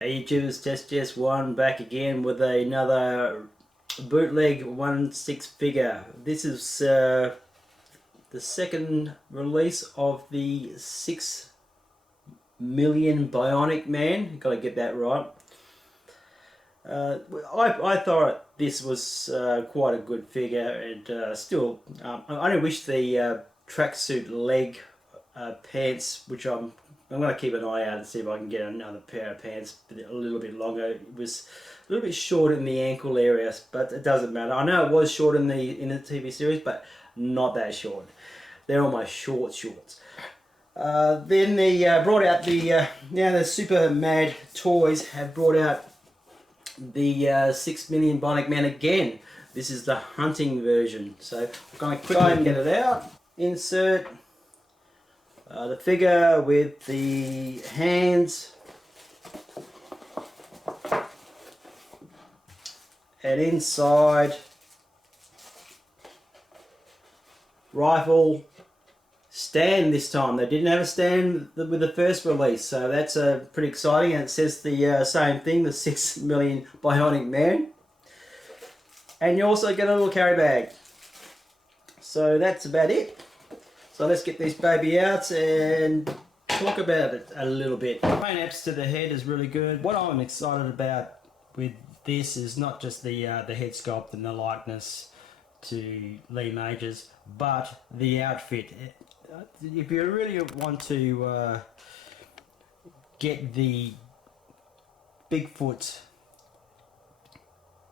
Hey YouTubers, Test One back again with another bootleg 1/6 figure. This is the second release of the 6 million Bionic Man. Got to get that right. I thought this was quite a good figure, and still, I only wish the tracksuit leg pants, which I'm going to keep an eye out and see if I can get another pair of pants a little bit longer. It was a little bit short in the ankle area, but it doesn't matter. I know it was short in the TV series, but not that short. They're almost shorts. Then they brought out the now the SUPERMAD toys have brought out the 6 million Bionic Man again. This is the hunting version. So I'm going to quickly get it out. Insert the figure with the hands and inside rifle stand this time. They didn't have a stand with the first release, so that's pretty exciting, and it says the same thing, the 6 million Bionic Man. And you also get a little carry bag. So that's about it. So let's get this baby out and talk about it a little bit. Main apps to the head is really good. What I'm excited about with this is not just the head sculpt and the likeness to Lee Majors, but the outfit. If you really want to get the Bigfoot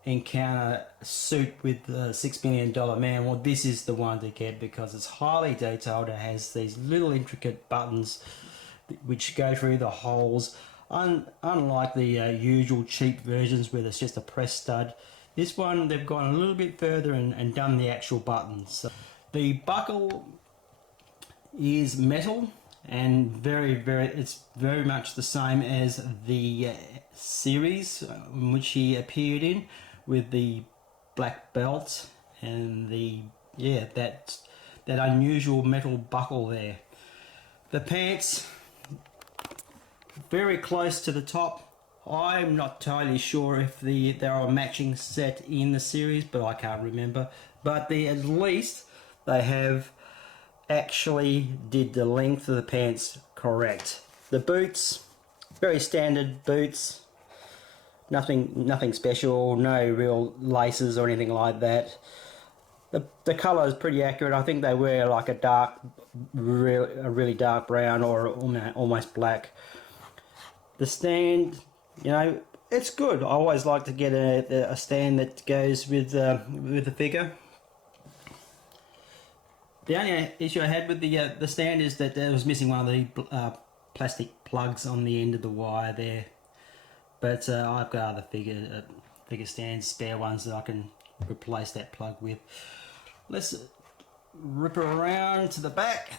encounter suit with the $6 million man, well, this is the one to get because it's highly detailed. It has these little intricate buttons which go through the holes, unlike the usual cheap versions where there's just a press stud. This one they've gone a little bit further and done the actual buttons. So the buckle is metal and it's very much the same as the series in which he appeared in, with the black belt and the that unusual metal buckle there. The pants very close to the top. I'm not totally sure if there are a matching set in the series, but I can't remember. But at least they have actually did the length of the pants correct. The boots, very standard boots. Nothing special, no real laces or anything like that. The colour is pretty accurate. I think they wear like a really dark brown or almost black. The stand, you know, it's good. I always like to get a stand that goes with the figure. The only issue I had with the stand is that it was missing one of the plastic plugs on the end of the wire there. But I've got other figure stands, spare ones that I can replace that plug with. Let's rip her around to the back.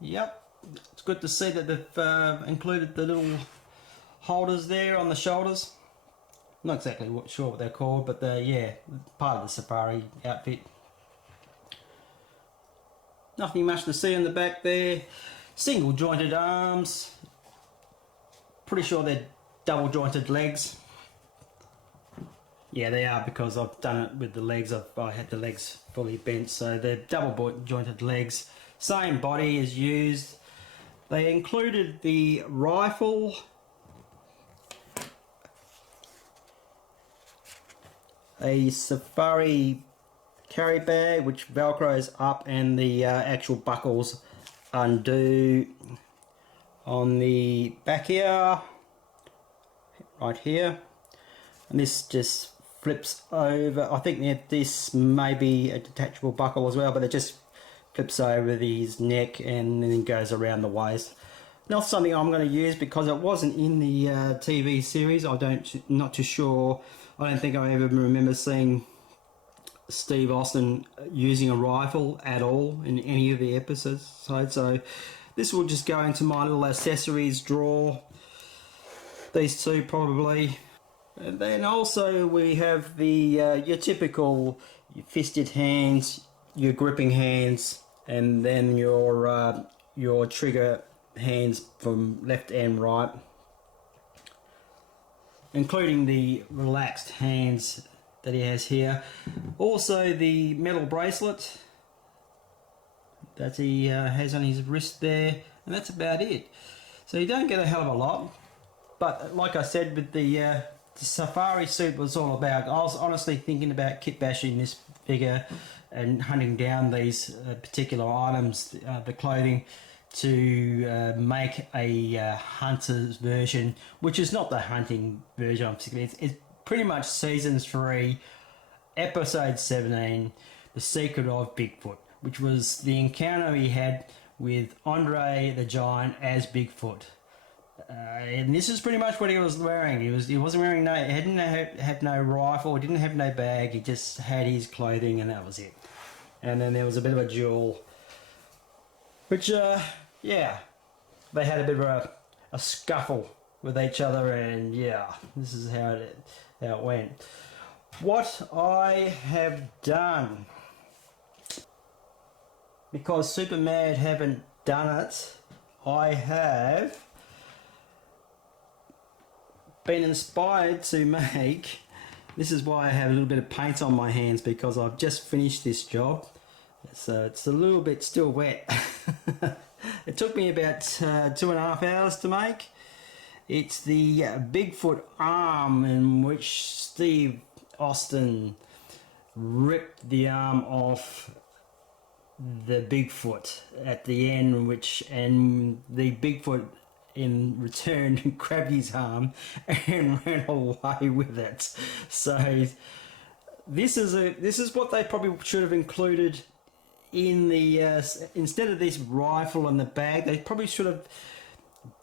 Yep, it's good to see that they've included the little holders there on the shoulders. Not exactly sure what they're called, but they're part of the safari outfit. Nothing much to see in the back there. Single jointed arms. Pretty sure they're double jointed legs. Yeah, they are, because I've done it with the legs. I had the legs fully bent, so they're double jointed legs. Same body is used. They included the rifle, a safari carry bag which velcros up, and the actual buckles undo on the back here, right here, and this just flips over. I think that this may be a detachable buckle as well, but it just flips over his neck and then goes around the waist. Not something I'm going to use because it wasn't in the TV series. Not too sure. I don't think I ever remember seeing Steve Austin using a rifle at all in any of the episodes. So this will just go into my little accessories drawer. These two probably. And then also we have the your typical fisted hands, your gripping hands, and then your trigger hands from left and right. including the relaxed hands that he has here. Also the metal bracelet that he has on his wrist there, and that's about it. So you don't get a hell of a lot, but like I said, with the safari suit was all about, I was honestly thinking about kit bashing this figure and hunting down these particular items, the clothing, to make a hunter's version, which is not the hunting version I'm thinking. It's pretty much season 3, episode 17, The Secret of Bigfoot, which was the encounter he had with Andre the Giant as Bigfoot. And this is pretty much what he was wearing. He wasn't wearing no, he didn't have no rifle, he didn't have no bag, he just had his clothing and that was it. And then there was a bit of a duel, which yeah, they had a bit of a scuffle with each other, and yeah, this is how it went. What I have done, because SUPERMAD haven't done it, I have been inspired to make, this is why I have a little bit of paint on my hands, because I've just finished this job, so it's a little bit still wet. It took me about 2.5 hours to make. It's the Bigfoot arm, in which Steve Austin ripped the arm off the Bigfoot at the end, and the Bigfoot in return grabbed his arm and ran away with it. So this is what they probably should have included in the instead of this rifle and the bag. They probably should have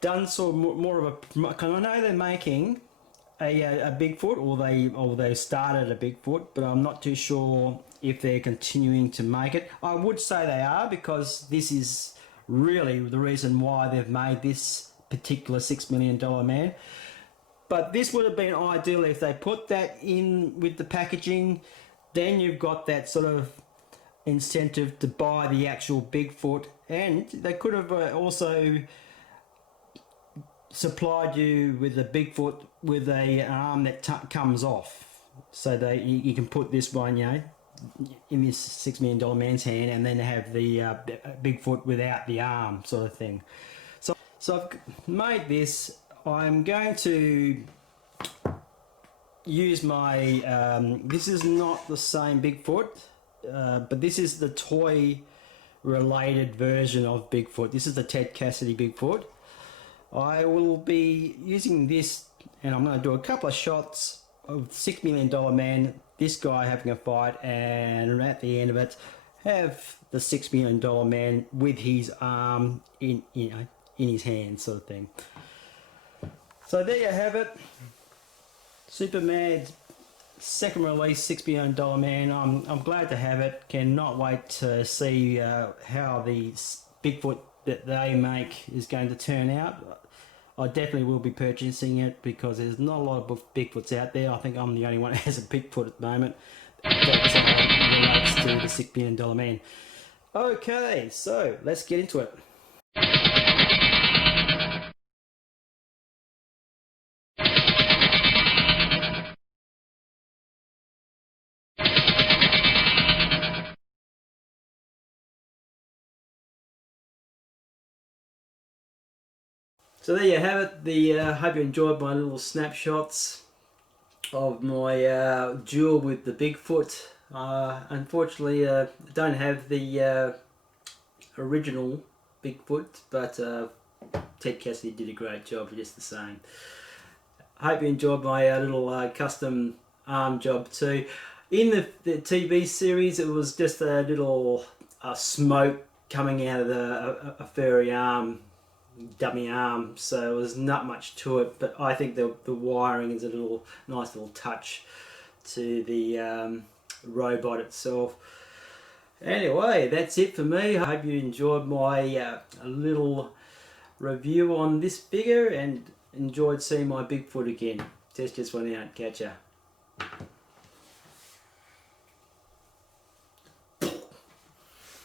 done sort of more of a, because I know they're making a Bigfoot, or they started a Bigfoot, but I'm not too sure if they're continuing to make it. I would say they are, because this is really the reason why they've made this particular $6 million man. But this would have been ideal if they put that in with the packaging. Then you've got that sort of incentive to buy the actual Bigfoot, and they could have also supplied you with a Bigfoot with a arm that comes off, so that you can put this one, you know, in this $6 million man's hand, and then have the Bigfoot without the arm, sort of thing. So I've made this. I'm going to use my this is not the same Bigfoot, but this is the toy related version of Bigfoot. This is the Ted Cassidy Bigfoot. I will be using this, and I'm going to do a couple of shots of $6 million man, this guy having a fight, and at the end of it have the $6 million man with his arm in his hand, sort of thing. So there you have it, SUPERMAD's second release, $6 million man. I'm glad to have it. Cannot wait to see how the Bigfoot that they make is going to turn out. I definitely will be purchasing it, because there's not a lot of Bigfoots out there. I think I'm the only one that has a Bigfoot at the moment that relates to the $6 million man. Okay, so let's get into it. So there you have it. Hope you enjoyed my little snapshots of my duel with the Bigfoot. Unfortunately, I don't have the original Bigfoot, but Ted Cassidy did a great job just the same. I hope you enjoyed my little custom arm job too. In the TV series, it was just a little smoke coming out of a furry arm, dummy arm, so there was not much to it, but I think the wiring is a nice little touch to the robot itself. Anyway, that's it for me. I hope you enjoyed my little review on this figure and enjoyed seeing my Bigfoot again. Test just went out. Catch ya.